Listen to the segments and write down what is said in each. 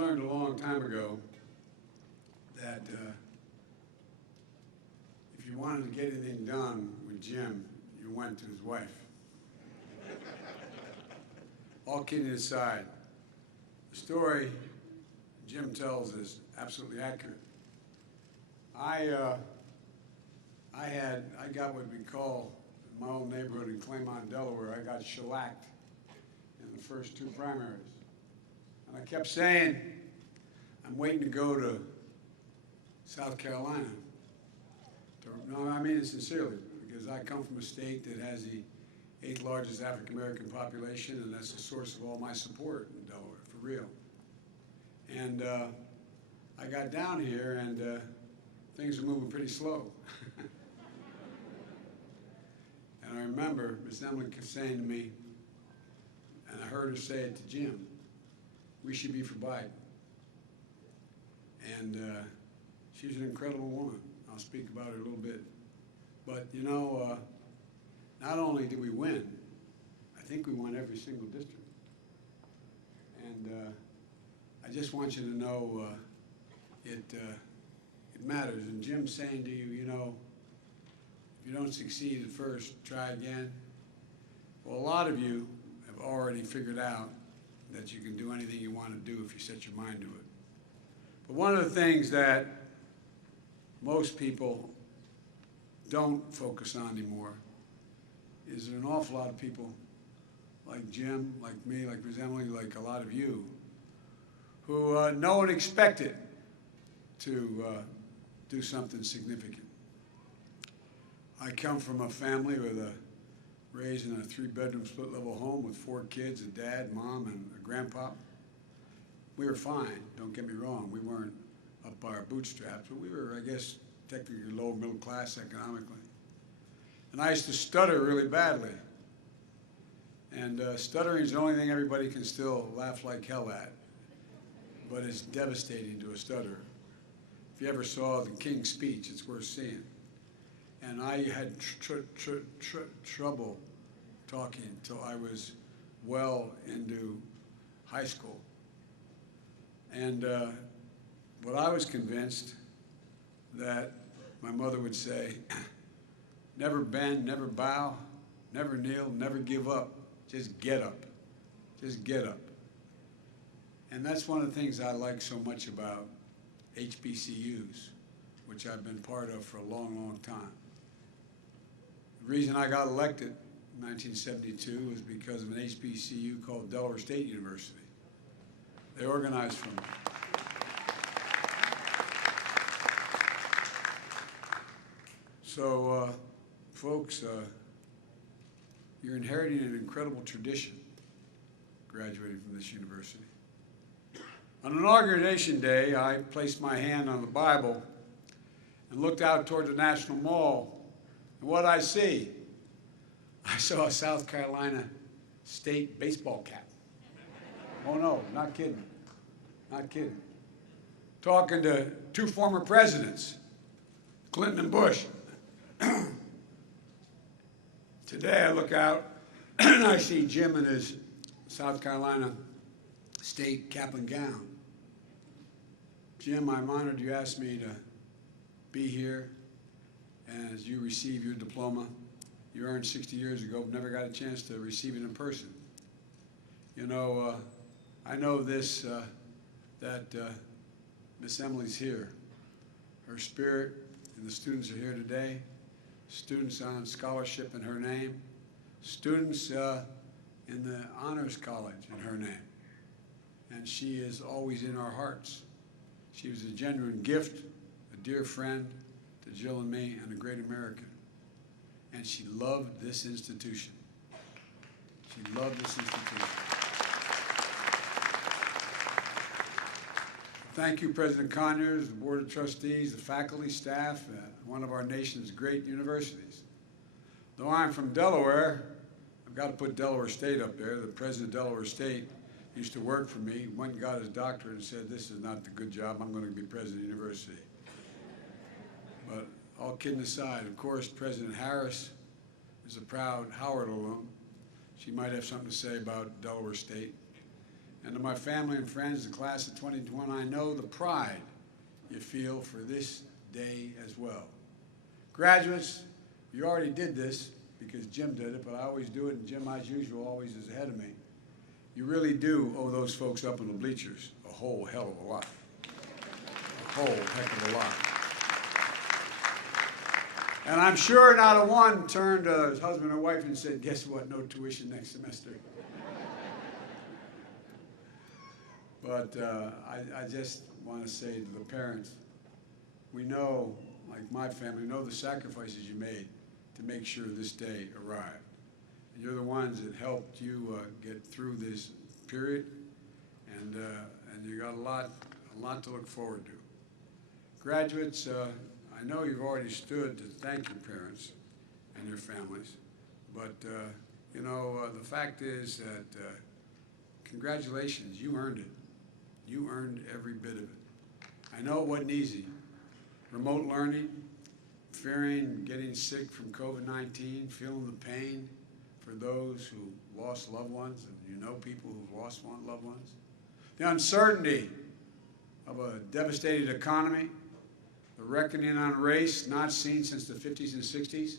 learned a long time ago that if you wanted to get anything done with Jim, you went to his wife. All kidding aside, the story Jim tells is absolutely accurate. I got what we call in my old neighborhood in Claymont, Delaware, I got shellacked in the first 2 primaries. And I kept saying, I'm waiting to go to South Carolina. No, I mean it sincerely, because I come from a state that has the 8th largest African American population, and that's the source of all my support in Delaware, for real. And I got down here, and things were moving pretty slow. And I remember Miss Emily saying to me, and I heard her say it to Jim, we should be for Biden. And she's an incredible woman. I'll speak about her a little bit. But, you know, not only did we win, I think we won every single district. And I just want you to know it matters. And Jim's saying to you, you know, if you don't succeed at first, try again. Well, a lot of you have already figured out that you can do anything you want to do if you set your mind to it. But one of the things that most people don't focus on anymore is there an awful lot of people like Jim, like me, like Ms. Emily, like a lot of you, who no one expected to do something significant. I come from a family raised in a 3-bedroom split-level home with 4 kids, a dad, mom, and a grandpa. We were fine, don't get me wrong. We weren't up by our bootstraps, but we were, I guess, technically low middle class economically. And I used to stutter really badly. And stuttering is the only thing everybody can still laugh like hell at, but it's devastating to a stutterer. If you ever saw the King's Speech, it's worth seeing. And I had trouble talking until I was well into high school. And but I was convinced that my mother would say, never bend, never bow, never kneel, never give up. Just get up. Just get up. And that's one of the things I like so much about HBCUs, which I've been part of for a long, long time. The reason I got elected in 1972 was because of an HBCU called Delaware State University. They organized from So, folks, you're inheriting an incredible tradition graduating from this university. On Inauguration Day, I placed my hand on the Bible and looked out toward the National Mall. And what I see, I saw a South Carolina State baseball cap. Oh no, not kidding, not kidding. Talking to 2 former presidents, Clinton and Bush. Today I look out and I see Jim in his South Carolina State cap and gown. Jim, I'm honored you asked me to be here, and as you receive your diploma you earned 60 years ago, but never got a chance to receive it in person. You know, I know this, that Miss Emily's here. Her spirit and the students are here today. Students on scholarship in her name. Students in the Honors College in her name. And she is always in our hearts. She was a genuine gift, a dear friend to Jill and me, and a great American. And she loved this institution. She loved this institution. Thank you, President Conyers, the Board of Trustees, the faculty, staff, one of our nation's great universities. Though I'm from Delaware, I've got to put Delaware State up there. The president of Delaware State used to work for me, went and got his doctorate and said, this is not the good job, I'm going to be president of the university. But all kidding aside, of course, President Harris is a proud Howard alum. She might have something to say about Delaware State. And to my family and friends, the class of 2021, I know the pride you feel for this day as well. Graduates, you already did this because Jim did it, but I always do it, and Jim, as usual, always is ahead of me. You really do owe those folks up in the bleachers a whole hell of a lot. A whole heck of a lot. And I'm sure not a one turned to his husband or wife and said, guess what, no tuition next semester. But I just want to say to the parents, we know, like my family, know the sacrifices you made to make sure this day arrived. And you're the ones that helped you get through this period, and you got a lot to look forward to. Graduates, I know you've already stood to thank your parents and your families, but you know, the fact is that congratulations, you earned it. You earned every bit of it. I know it wasn't easy. Remote learning, fearing getting sick from COVID-19, feeling the pain for those who lost loved ones, and you know people who've lost loved ones. The uncertainty of a devastated economy, the reckoning on race not seen since the 50s and 60s.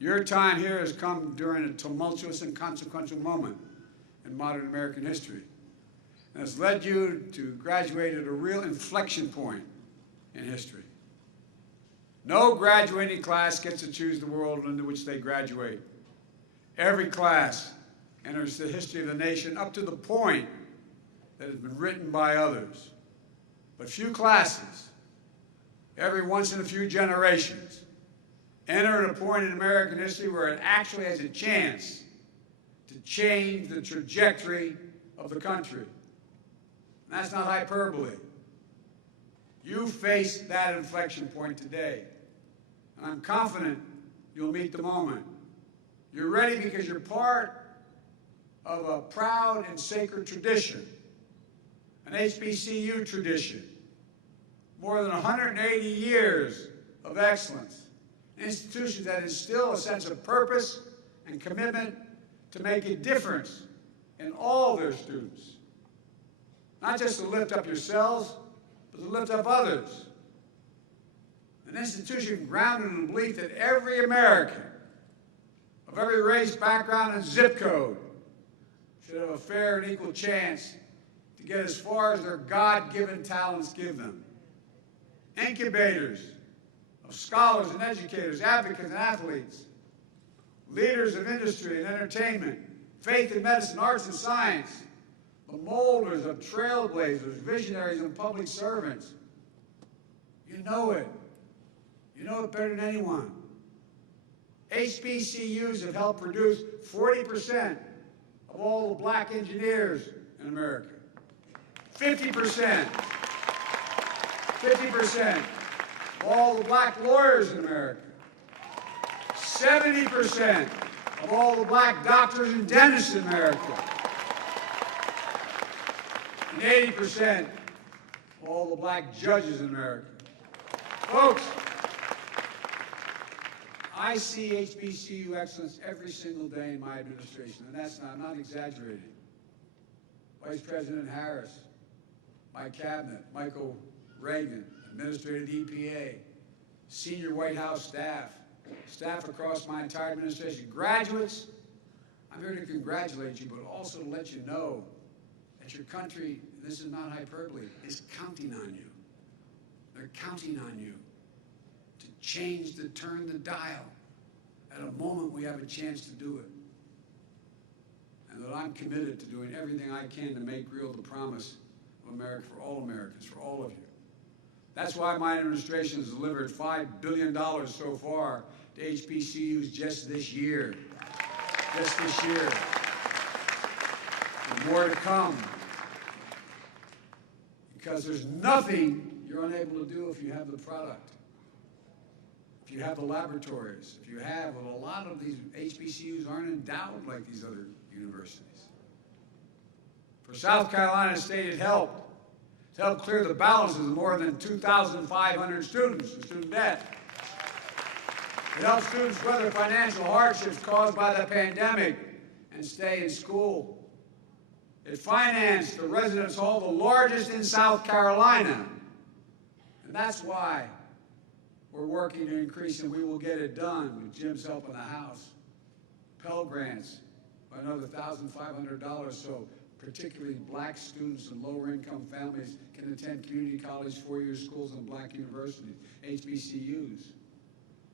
Your time here has come during a tumultuous and consequential moment in modern American history, and has led you to graduate at a real inflection point in history. No graduating class gets to choose the world into which they graduate. Every class enters the history of the nation up to the point that has been written by others. But few classes, every once in a few generations, enter at a point in American history where it actually has a chance to change the trajectory of the country. And that's not hyperbole. You face that inflection point today. And I'm confident you'll meet the moment. You're ready because you're part of a proud and sacred tradition, an HBCU tradition, more than 180 years of excellence, an institution that instills a sense of purpose and commitment to make a difference in all their students. Not just to lift up yourselves, but to lift up others. An institution grounded in the belief that every American, of every race, background, and zip code, should have a fair and equal chance to get as far as their God-given talents give them. Incubators of scholars and educators, advocates and athletes, leaders of industry and entertainment, faith in medicine, arts and science, the molders of trailblazers, visionaries, and public servants. You know it. You know it better than anyone. HBCUs have helped produce 40% of all the black engineers in America. 50% of all the black lawyers in America. 70% of all the black doctors and dentists in America. And 80% of all the black judges in America. Folks, I see HBCU excellence every single day in my administration, and I'm not exaggerating. Vice President Harris, my cabinet, Michael Reagan, Administrator of the EPA, senior White House staff across my entire administration, graduates, I'm here to congratulate you, but also to let you know that your country, this is not hyperbole, is counting on you. They're counting on you to turn the dial at a moment we have a chance to do it. And that I'm committed to doing everything I can to make real the promise of America for all Americans, for all of you. That's why my administration has delivered $5 billion so far to HBCUs just this year. Just this year. And more to come. Because there's nothing you're unable to do if you have the product. If you have the laboratories, if you have, well, a lot of these HBCUs aren't endowed like these other universities. For South Carolina State, it helped. It helped clear the balances of more than 2,500 students in student debt. It helped students weather financial hardships caused by the pandemic and stay in school. It financed the residence hall, the largest in South Carolina. And that's why we're working to increase, and we will get it done with Jim's help in the House. Pell Grants by another $1,500, so particularly black students and lower income families can attend community college, four-year schools, and black universities, HBCUs.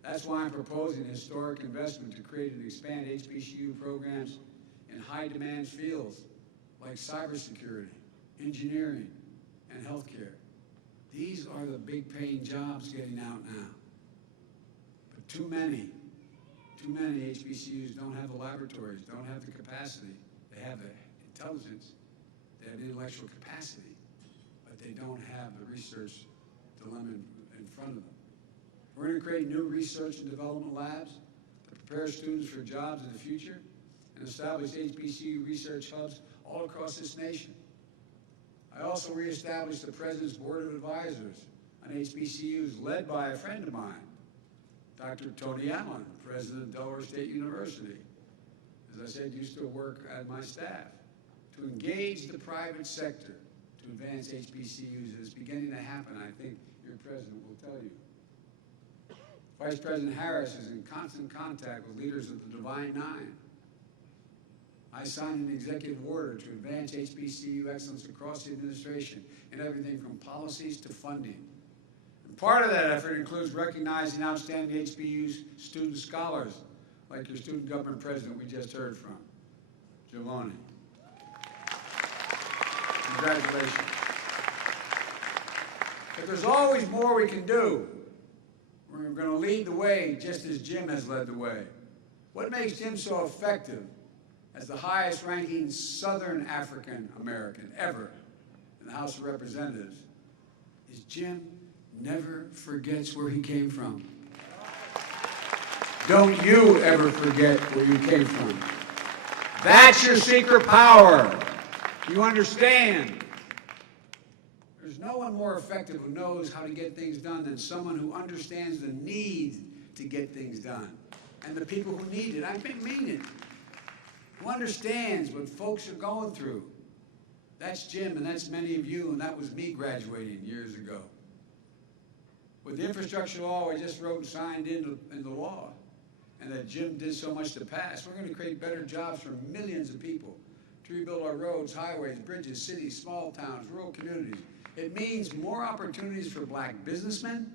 That's why I'm proposing a historic investment to create and expand HBCU programs in high-demand fields like cybersecurity, engineering, and healthcare. These are the big-paying jobs getting out now. But too many HBCUs don't have the laboratories, don't have the capacity. They have the intelligence, they have the intellectual capacity, but they don't have the research dilemma in front of them. We're going to create new research and development labs to prepare students for jobs in the future and establish HBCU research hubs all across this nation. I also reestablished the President's Board of Advisors on HBCUs, led by a friend of mine, Dr. Tony Allen, president of Delaware State University. As I said, used to work at my staff to engage the private sector to advance HBCUs. It's beginning to happen. I think your president will tell you. Vice President Harris is in constant contact with leaders of the Divine Nine. I signed an executive order to advance HBCU excellence across the administration in everything from policies to funding. And part of that effort includes recognizing outstanding HBCU student scholars, like your student government president we just heard from, Giovanni. Congratulations. But there's always more we can do. We're going to lead the way just as Jim has led the way. What makes Jim so effective as the highest ranking Southern African American ever in the House of Representatives is Jim never forgets where he came from. Don't you ever forget where you came from. That's your secret power. You understand? There's no one more effective who knows how to get things done than someone who understands the need to get things done and the people who need it. I mean it. Who understands what folks are going through. That's Jim, and that's many of you, and that was me graduating years ago. With the infrastructure law I just wrote and signed into law, and that Jim did so much to pass, we're going to create better jobs for millions of people to rebuild our roads, highways, bridges, cities, small towns, rural communities. It means more opportunities for black businessmen,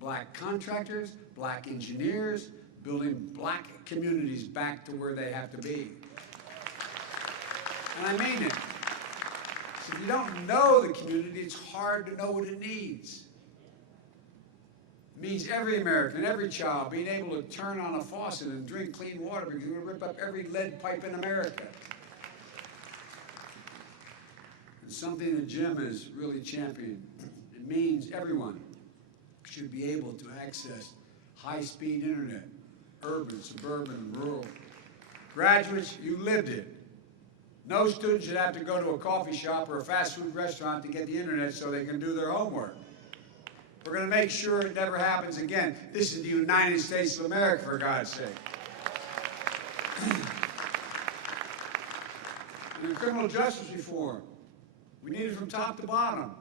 black contractors, black engineers, building black communities back to where they have to be. And I mean it. So if you don't know the community, it's hard to know what it needs. It means every American, every child being able to turn on a faucet and drink clean water because we're going to rip up every lead pipe in America. It's something that Jim has really championed. It means everyone should be able to access high-speed internet, urban, suburban, and rural. Graduates, you lived it. No student should have to go to a coffee shop or a fast food restaurant to get the internet so they can do their homework. We're going to make sure it never happens again. This is the United States of America, for God's sake. And criminal justice reform, we need it from top to bottom.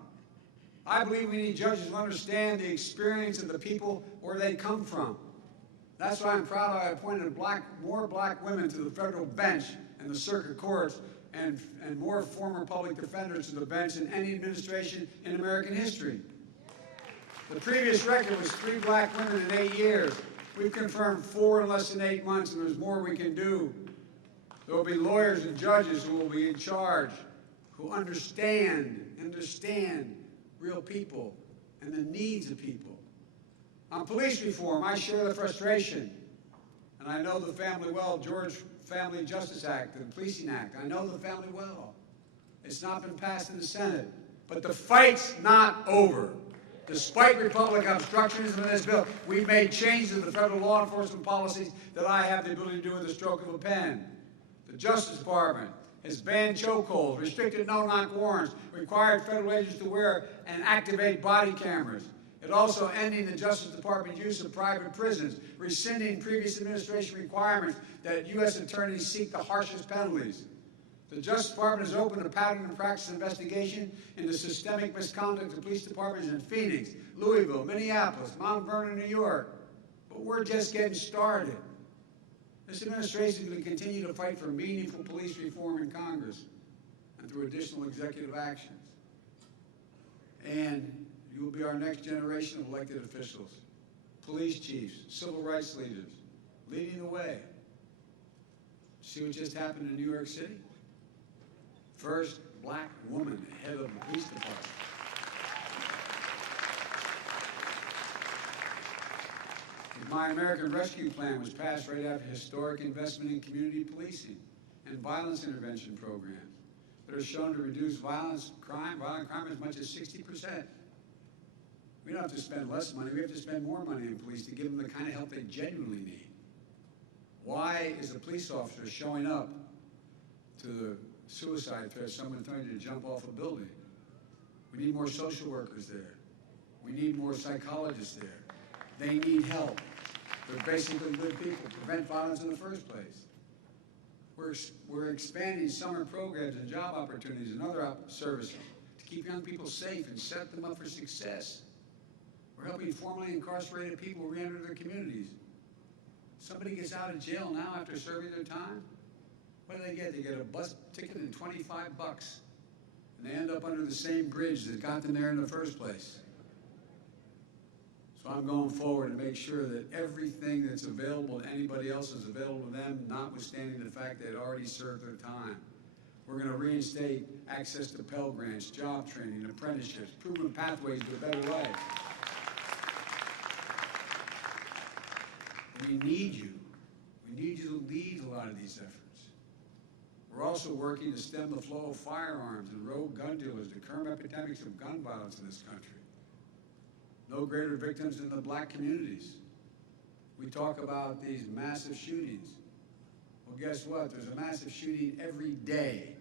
I believe we need judges who understand the experience of the people where they come from. That's why I'm proud I appointed more black women to the federal bench and the circuit courts, and more former public defenders to the bench than any administration in American history. The previous record was 3 black women in 8 years. We've confirmed 4 in less than 8 months, and there's more we can do. There will be lawyers and judges who will be in charge, who understand real people and the needs of people. On police reform, I share the frustration, and I know the family well. George Family Justice Act and Policing Act, I know the family well. It's not been passed in the Senate, but the fight's not over. Despite Republican obstructionism in this bill, we've made changes to the federal law enforcement policies that I have the ability to do with the stroke of a pen. The Justice Department has banned chokeholds, restricted no-knock warrants, required federal agents to wear and activate body cameras. It also ending the Justice Department's use of private prisons, rescinding previous administration requirements that U.S. attorneys seek the harshest penalties. The Justice Department has opened a pattern and practice investigation into systemic misconduct of police departments in Phoenix, Louisville, Minneapolis, Mount Vernon, New York. But we're just getting started. This administration is going to continue to fight for meaningful police reform in Congress and through additional executive actions. And you will be our next generation of elected officials, police chiefs, civil rights leaders, leading the way. See what just happened in New York City? First black woman head of the police department. The My American Rescue Plan was passed right after historic investment in community policing and violence intervention programs that are shown to reduce violent crime as much as 60%. We don't have to spend less money, we have to spend more money on police to give them the kind of help they genuinely need. Why is a police officer showing up to the suicide threat, someone trying to jump off a building? We need more social workers there. We need more psychologists there. They need help. They're basically good people to prevent violence in the first place. We're expanding summer programs and job opportunities and other services to keep young people safe and set them up for success. We're helping formerly incarcerated people re-enter their communities. Somebody gets out of jail now after serving their time. What do they get? They get a bus ticket and $25, and they end up under the same bridge that got them there in the first place. So I'm going forward to make sure that everything that's available to anybody else is available to them, notwithstanding the fact they'd already served their time. We're going to reinstate access to Pell Grants, job training, apprenticeships, proven pathways to a better life. We need you. We need you to lead a lot of these efforts. We're also working to stem the flow of firearms and rogue gun dealers to curb epidemics of gun violence in this country. No greater victims than the black communities. We talk about these massive shootings. Well, guess what? There's a massive shooting every day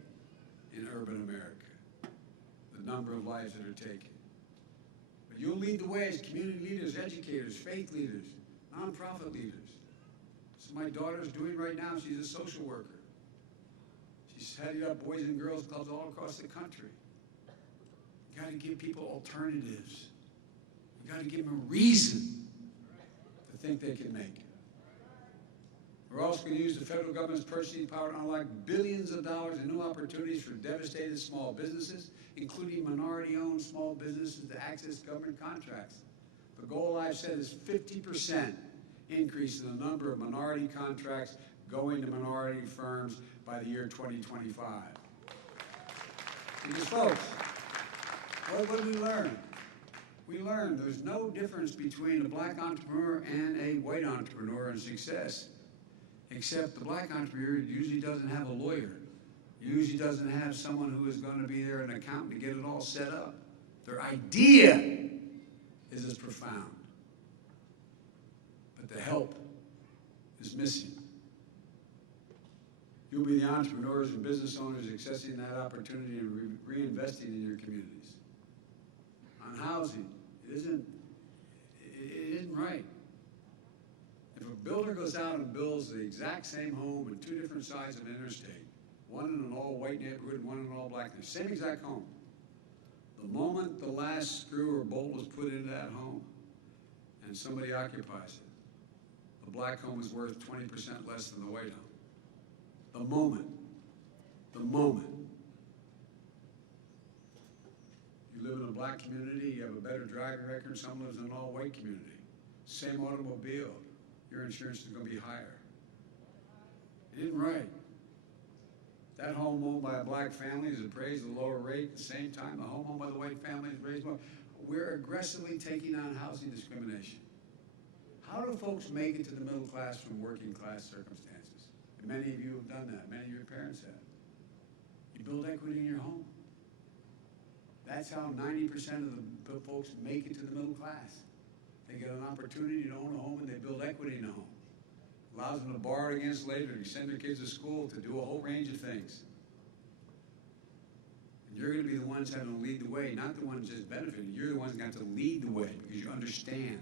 in urban America. The number of lives that are taken. But you'll lead the way as community leaders, educators, faith leaders, nonprofit leaders. This is my daughter's doing right now. She's a social worker. She's heading up Boys and Girls Clubs all across the country. You got to give people alternatives. You got to give them a reason to think they can make it. We're also going to use the federal government's purchasing power to unlock billions of dollars in new opportunities for devastated small businesses, including minority-owned small businesses to access government contracts. The goal I've set is 50% increase in the number of minority contracts going to minority firms by the year 2025. Because folks, what did we learn? We learned there's no difference between a black entrepreneur and a white entrepreneur in success, except the black entrepreneur usually doesn't have a lawyer, usually doesn't have someone who is going to be there, an accountant, to get it all set up. Their idea is as profound, but the help is missing. You'll be the entrepreneurs and business owners accessing that opportunity and reinvesting in your communities. On housing, it isn't right. If a builder goes out and builds the exact same home in two different sides of an interstate, one in an all-white neighborhood and one in an all-black neighborhood, same exact home, the moment the last screw or bolt was put into that home and somebody occupies it, the black home is worth 20% less than the white home. The moment. You live in a black community, you have a better driving record, someone lives in an all-white community. Same automobile, your insurance is going to be higher. It isn't right. That home owned by a black family is appraised at a lower rate. At the same time, the home owned by the white family is raised more. We're aggressively taking on housing discrimination. How do folks make it to the middle class from working class circumstances? And many of you have done that. Many of your parents have. You build equity in your home. That's how 90% of the folks make it to the middle class. They get an opportunity to own a home and they build equity in a home. Allows them to borrow against later, to send their kids to school, to do a whole range of things. And you're going to be the ones having to lead the way, not the ones just benefiting. You're the ones that have to lead the way because you understand.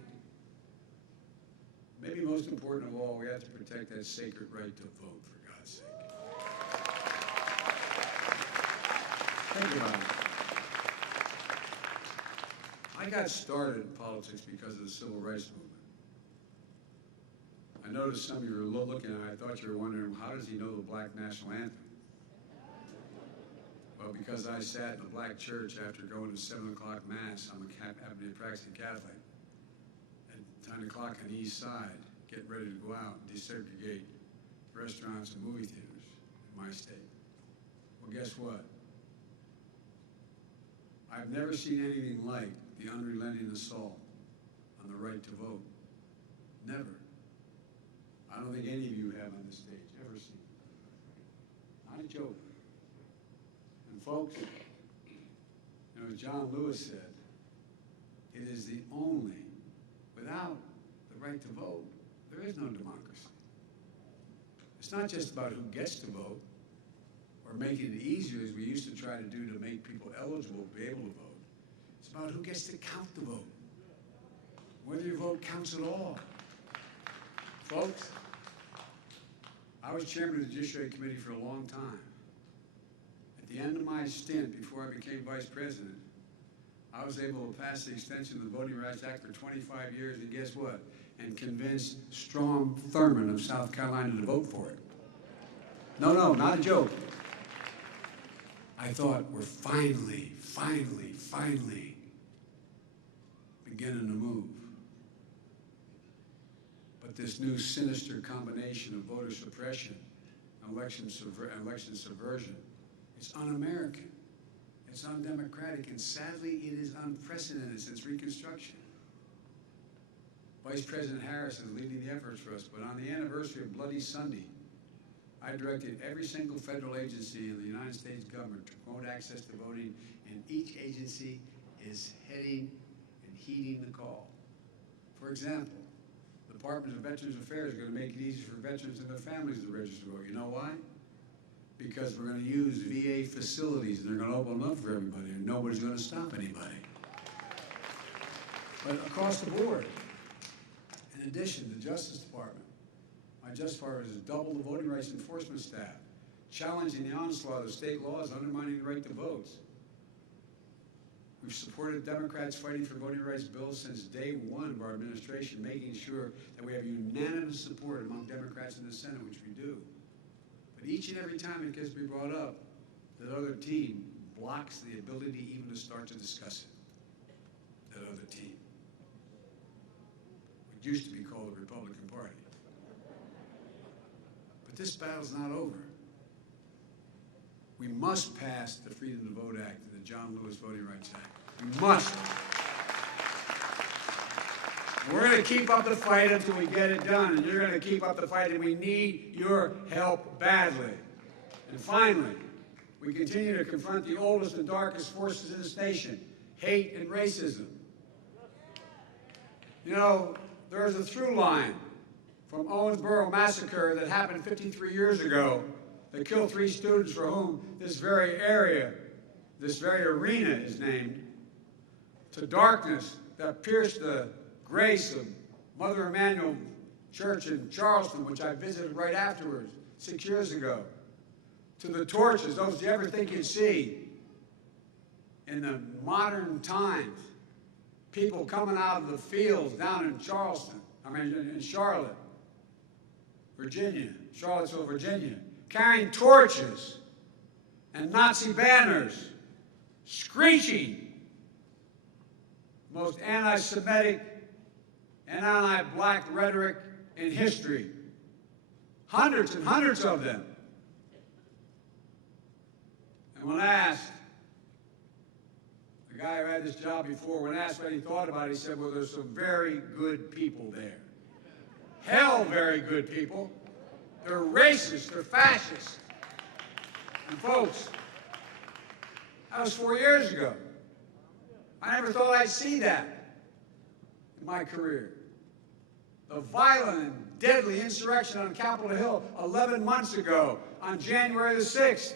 Maybe most important of all, we have to protect that sacred right to vote, for God's sake. Think about it. I got started in politics because of the civil rights movement. I noticed some of you were looking and I thought you were wondering, how does he know the black national anthem? Well, because I sat in a black church after going to 7 o'clock mass. I'm a practicing Catholic. At 10 o'clock on the east side, getting ready to go out and desegregate restaurants and movie theaters in my state. Well, guess what? I've never seen anything like the unrelenting assault on the right to vote. Never. I don't think any of you have on this stage ever seen it. Not a joke. And folks, you know, as John Lewis said, it is the only, without the right to vote, there is no democracy. It's not just about who gets to vote or making it easier as we used to try to do to make people eligible to be able to vote. It's about who gets to count the vote, whether your vote counts at all. Folks, I was chairman of the Judiciary Committee for a long time. At the end of my stint, before I became vice president, I was able to pass the extension of the Voting Rights Act for 25 years, and guess what? And convince Strom Thurmond of South Carolina to vote for it. No, not a joke. I thought we're finally beginning to move. But this new sinister combination of voter suppression and election subversion is un-American. It's undemocratic, and sadly, it is unprecedented since Reconstruction. Vice President Harris is leading the efforts for us, but on the anniversary of Bloody Sunday, I directed every single federal agency in the United States government to promote access to voting, and each agency is heading and heeding the call. For example, the Department of Veterans Affairs is going to make it easier for veterans and their families to register to vote. You know why? Because we're going to use VA facilities, and they're going to open them up for everybody, and nobody's going to stop anybody. But across the board, in addition, the Justice Department, my Justice Department has doubled the voting rights enforcement staff, challenging the onslaught of state laws undermining the right to vote. We've supported Democrats fighting for voting rights bills since day one of our administration, making sure that we have unanimous support among Democrats in the Senate, which we do. But each and every time it gets to be brought up, that other team blocks the ability even to start to discuss it. That other team. It used to be called the Republican Party. But this battle's not over. We must pass the Freedom to Vote Act and the John Lewis Voting Rights Act. We must. We're going to keep up the fight until we get it done, and you're going to keep up the fight, and we need your help badly. And finally, we continue to confront the oldest and darkest forces in this nation, hate and racism. You know, there's a through line from Owensboro massacre that happened 53 years ago that killed 3 students for whom this very area, this very arena is named, to darkness that pierced the grace of Mother Emanuel Church in Charleston, which I visited right afterwards 6 years ago, to the torches, those you ever think you'd see in the modern times, people coming out of the fields down in in Charlotte, Virginia, Charlottesville, Virginia, carrying torches and Nazi banners, screeching most anti-Semitic and anti-black rhetoric in history. Hundreds and hundreds of them. And when asked, the guy who had this job before, when asked what he thought about it, he said, well, there's some very good people there. Hell, very good people. They're racist, they're fascist. And folks, that was 4 years ago. I never thought I'd see that in my career. The violent and deadly insurrection on Capitol Hill 11 months ago on January the 6th.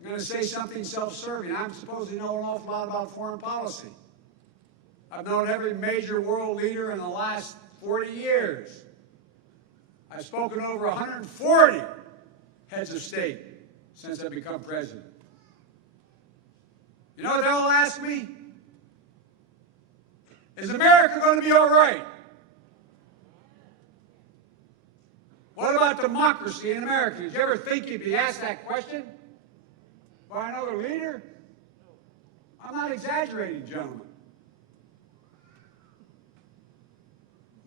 I'm going to say something self-serving. I'm supposed to know an awful lot about foreign policy. I've known every major world leader in the last 40 years. I've spoken to over 140 heads of state since I've become president. You know what they'll ask me? Is America going to be all right? What about democracy in America? Did you ever think you'd be asked that question by another leader? I'm not exaggerating, gentlemen.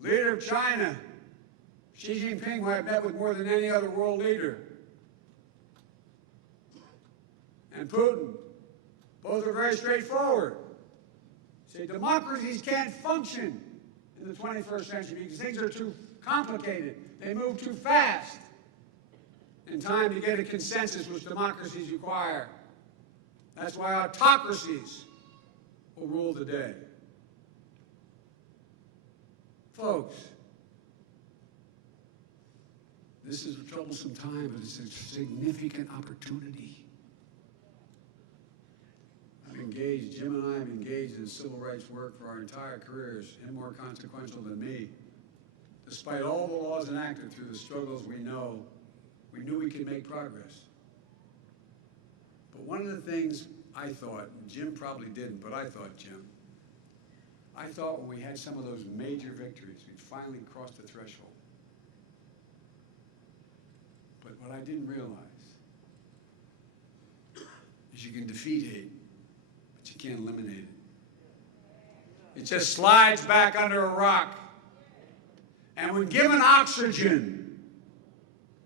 Leader of China, Xi Jinping, who I've met with more than any other world leader, and Putin, both are very straightforward. Say democracies can't function in the 21st century because things are too complicated. They move too fast in time to get a consensus which democracies require. That's why autocracies will rule the day. Folks, this is a troublesome time, but it's a significant opportunity. Jim and I have engaged in civil rights work for our entire careers, him more consequential than me. Despite all the laws enacted through the struggles we knew we could make progress. But one of the things I thought, and Jim probably didn't, but I thought, Jim, I thought when we had some of those major victories, we'd finally crossed the threshold. But what I didn't realize is you can defeat hate, but you can't eliminate it. It just slides back under a rock. And when given oxygen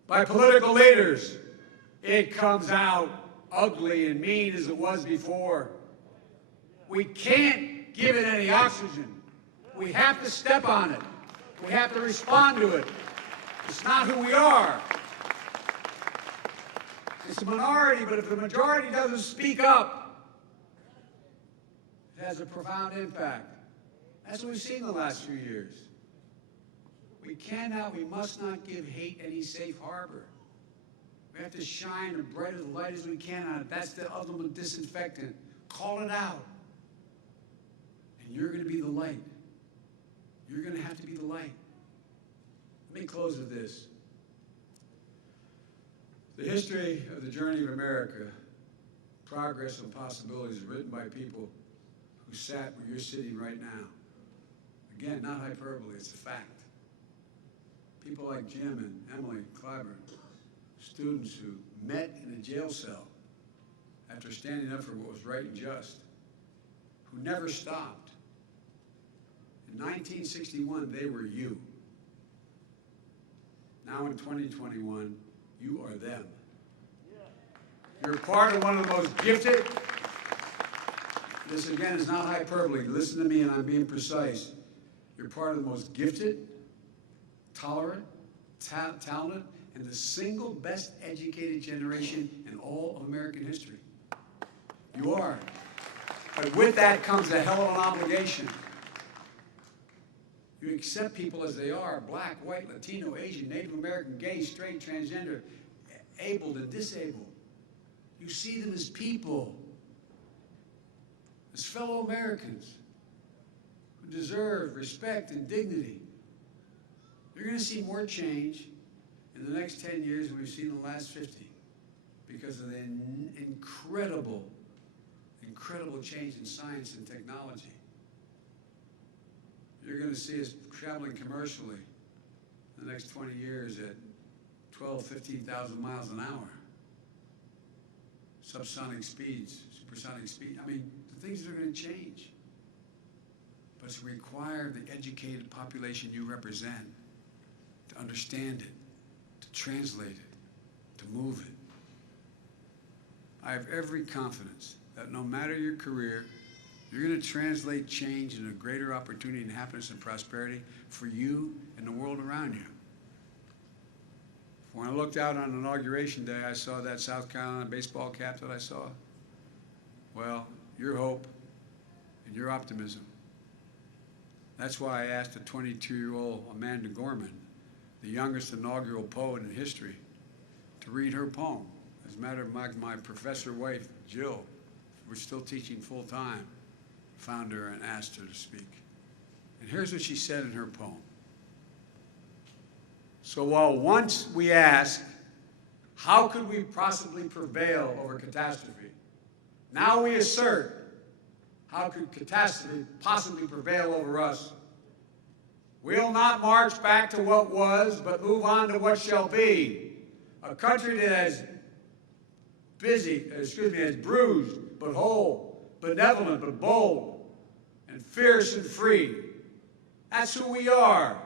by political leaders, it comes out ugly and mean as it was before. We can't give it any oxygen. We have to step on it. We have to respond to it. It's not who we are. It's a minority, but if the majority doesn't speak up, it has a profound impact. That's what we've seen the last few years. We must not give hate any safe harbor. We have to shine as bright a light as we can on it. That's the ultimate disinfectant. Call it out. And you're going to be the light. You're going to have to be the light. Let me close with this. The history of the journey of America, progress and possibilities, is written by people who sat where you're sitting right now. Again, not hyperbole, it's a fact. People like Jim and Emily Clyburn, students who met in a jail cell after standing up for what was right and just, who never stopped. In 1961, they were you. Now in 2021, you are them. You're part of one of the most gifted. This, again, is not hyperbole. Listen to me, and I'm being precise. You're part of the most gifted, tolerant, talented, and the single best educated generation in all of American history. You are. But with that comes a hell of an obligation. You accept people as they are, black, white, Latino, Asian, Native American, gay, straight, transgender, able and disabled. You see them as people, as fellow Americans who deserve respect and dignity. You're going to see more change in the next 10 years than we've seen in the last 50 because of the incredible change in science and technology. You're going to see us traveling commercially in the next 20 years at 12, 15,000 miles an hour. Subsonic speeds, supersonic speed. I mean, the things are going to change. But it's required the educated population you represent to understand it, to translate it, to move it. I have every confidence that no matter your career, you're going to translate change into a greater opportunity and happiness and prosperity for you and the world around you. When I looked out on Inauguration Day, I saw that South Carolina baseball cap that I saw. Well, your hope and your optimism. That's why I asked a 22-year-old Amanda Gorman, the youngest inaugural poet in history, to read her poem. As a matter of fact, my professor wife, Jill, we're still teaching full-time, found her and asked her to speak. And here's what she said in her poem. So while once we ask, how could we possibly prevail over catastrophe? Now we assert, how could catastrophe possibly prevail over us? We'll not march back to what was, but move on to what shall be. A country that is bruised but whole, benevolent but bold, and fierce and free. That's who we are.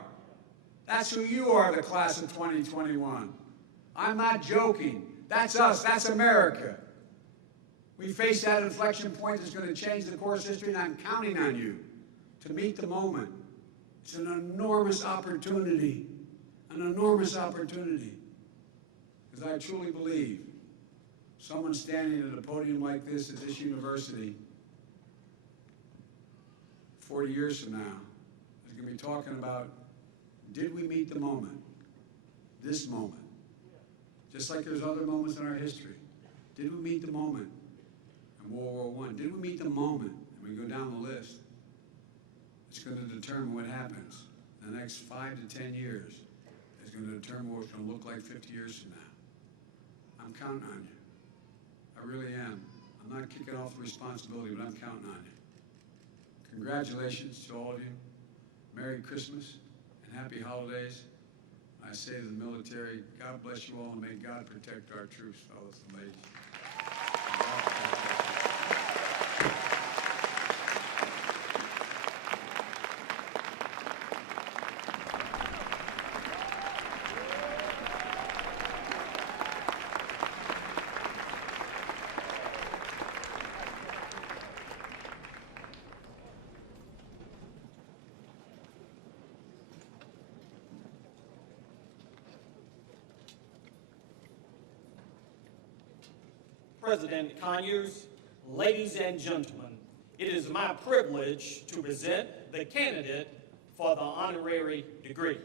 That's who you are, the class of 2021. I'm not joking. That's us. That's America. We face that inflection point that's going to change the course of history, and I'm counting on you to meet the moment. It's an enormous opportunity, because I truly believe someone standing at a podium like this at this university 40 years from now is going to be talking about, did we meet the moment? This moment. Just like there's other moments in our history. Did we meet the moment in World War I? Did we meet the moment? And we go down the list. It's going to determine what happens in the next 5 to 10 years. It's going to determine what it's going to look like 50 years from now. I'm counting on you. I really am. I'm not kicking off the responsibility, but I'm counting on you. Congratulations to all of you. Merry Christmas and happy holidays. I say to the military, God bless you all, and may God protect our troops, fellas and ladies. President Conyers, ladies and gentlemen, it is my privilege to present the candidate for the honorary degree.